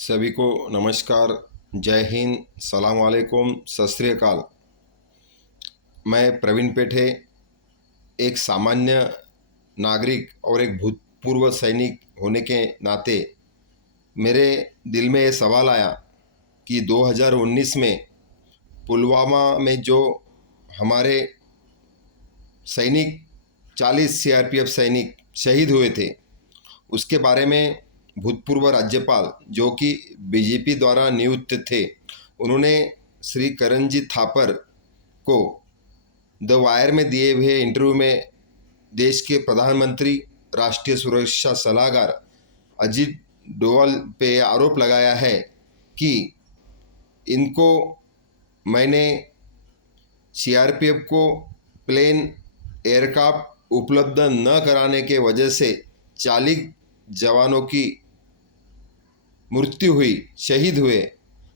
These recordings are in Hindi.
सभी को नमस्कार, जय हिंद, सलाम वालेकुम, सत श्री अकाल। मैं प्रवीण पेठे, एक सामान्य नागरिक और एक भूतपूर्व सैनिक होने के नाते मेरे दिल में ये सवाल आया कि 2019 में पुलवामा में जो हमारे सैनिक 40 सीआरपीएफ सैनिक शहीद हुए थे, उसके बारे में भूतपूर्व राज्यपाल जो कि बीजेपी द्वारा नियुक्त थे, उन्होंने श्री करणजीत थापर को द वायर में दिए हुए इंटरव्यू में देश के प्रधानमंत्री, राष्ट्रीय सुरक्षा सलाहकार अजीत डोवाल पे आरोप लगाया है कि इनको मैंने सीआरपीएफ को प्लेन एयरक्राफ्ट उपलब्ध न कराने के वजह से 40 जवानों की मृत्यु हुई, शहीद हुए,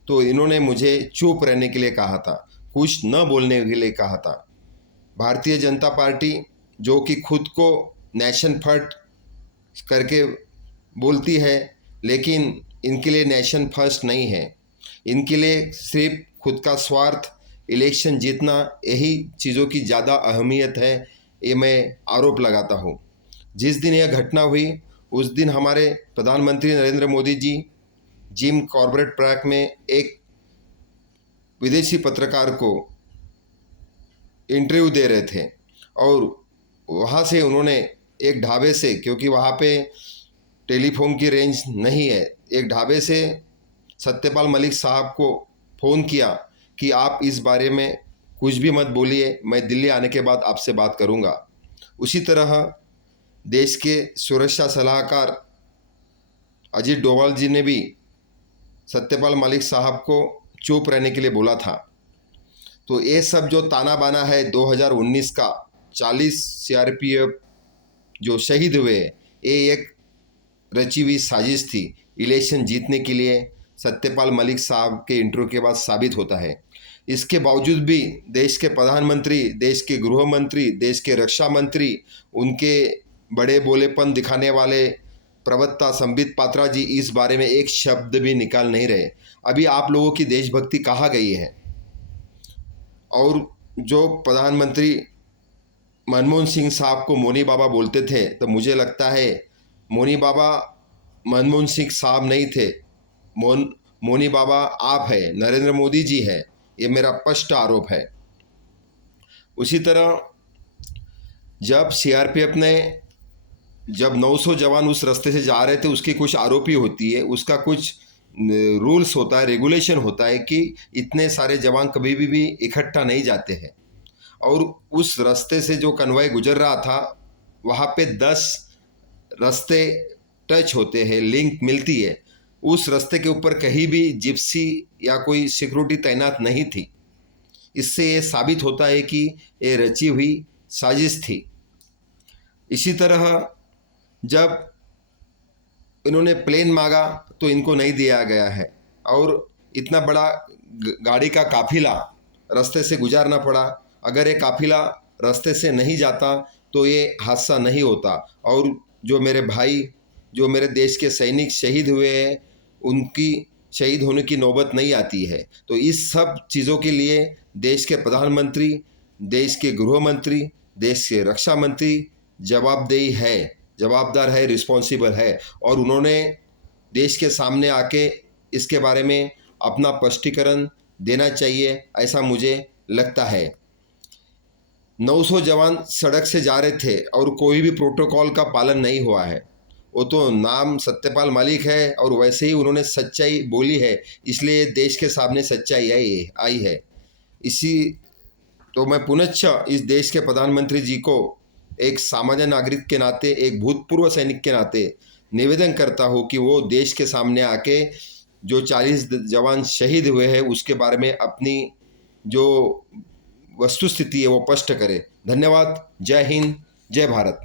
तो इन्होंने मुझे चुप रहने के लिए कहा था, कुछ न बोलने के लिए कहा था। भारतीय जनता पार्टी जो कि खुद को नेशन फर्स्ट करके बोलती है, लेकिन इनके लिए नेशन फर्स्ट नहीं है। इनके लिए सिर्फ खुद का स्वार्थ, इलेक्शन जीतना, यही चीज़ों की ज़्यादा अहमियत है, ये मैं आरोप लगाता हूँ। जिस दिन यह घटना हुई उस दिन हमारे प्रधानमंत्री Narendra Modi ji gym corporate park में एक विदेशी पत्रकार को इंटरव्यू दे रहे थे और वहाँ से उन्होंने एक ढाबे से, क्योंकि वहाँ पे टेलीफोन की रेंज नहीं है, एक ढाबे से सत्यपाल मलिक साहब को फ़ोन किया कि आप इस बारे में कुछ भी मत बोलिए, मैं दिल्ली आने के बाद आपसे बात करूँगा। उसी तरह देश के सुरक्षा सलाहकार अजीत डोवाल जी ने भी सत्यपाल मलिक साहब को चुप रहने के लिए बोला था। तो ये सब जो ताना बाना है 2019 का, 40 सीआरपीएफ जो शहीद हुए, ये एक रची हुई साजिश थी इलेक्शन जीतने के लिए, सत्यपाल मलिक साहब के इंटरव्यू के बाद साबित होता है। इसके बावजूद भी देश के प्रधानमंत्री, देश के गृह मंत्री, देश के रक्षा मंत्री, उनके बड़े बोलेपन दिखाने वाले प्रवक्ता संबित पात्रा जी इस बारे में एक शब्द भी निकाल नहीं रहे। अभी आप लोगों की देशभक्ति कहाँ गई है? और जो प्रधानमंत्री मनमोहन सिंह साहब को मोनी बाबा बोलते थे, तो मुझे लगता है मोनी बाबा मनमोहन सिंह साहब नहीं थे, मोनी बाबा आप है, नरेंद्र मोदी जी है। ये मेरा स्पष्ट आरोप है। उसी तरह जब सीआरपीएफ ने, जब 900 जवान उस रास्ते से जा रहे थे, उसकी कुछ आरोपी होती है, उसका कुछ रूल्स होता है, रेगुलेशन होता है कि इतने सारे जवान कभी भी इकट्ठा नहीं जाते हैं। और उस रास्ते से जो कन्वॉय गुजर रहा था, वहाँ पे 10 रास्ते टच होते हैं, लिंक मिलती है। उस रास्ते के ऊपर कहीं भी जिप्सी या कोई सिक्योरिटी तैनात नहीं थी। इससे ये साबित होता है कि ये रची हुई साजिश थी। इसी तरह जब इन्होंने प्लेन मांगा तो इनको नहीं दिया गया है, और इतना बड़ा गाड़ी का काफिला रास्ते से गुजारना पड़ा। अगर ये काफिला रास्ते से नहीं जाता तो ये हादसा नहीं होता, और जो मेरे भाई, जो मेरे देश के सैनिक शहीद हुए हैं, उनकी शहीद होने की नौबत नहीं आती है। तो इस सब चीज़ों के लिए देश के प्रधानमंत्री, देश के गृह मंत्री, देश के रक्षा मंत्री जवाबदेही है, जवाबदार है, रिस्पॉन्सिबल है, और उन्होंने देश के सामने आके इसके बारे में अपना स्पष्टीकरण देना चाहिए, ऐसा मुझे लगता है। 900 जवान सड़क से जा रहे थे और कोई भी प्रोटोकॉल का पालन नहीं हुआ है। वो तो नाम सत्यपाल मलिक है और वैसे ही उन्होंने सच्चाई बोली है, इसलिए देश के सामने सच्चाई आई है। इसी तो मैं पुनश्च इस देश के प्रधानमंत्री जी को एक सामान्य नागरिक के नाते, एक भूतपूर्व सैनिक के नाते निवेदन करता हूँ कि वो देश के सामने आके जो 40 जवान शहीद हुए हैं उसके बारे में अपनी जो वस्तुस्थिति है वो स्पष्ट करे। धन्यवाद। जय हिंद, जय भारत।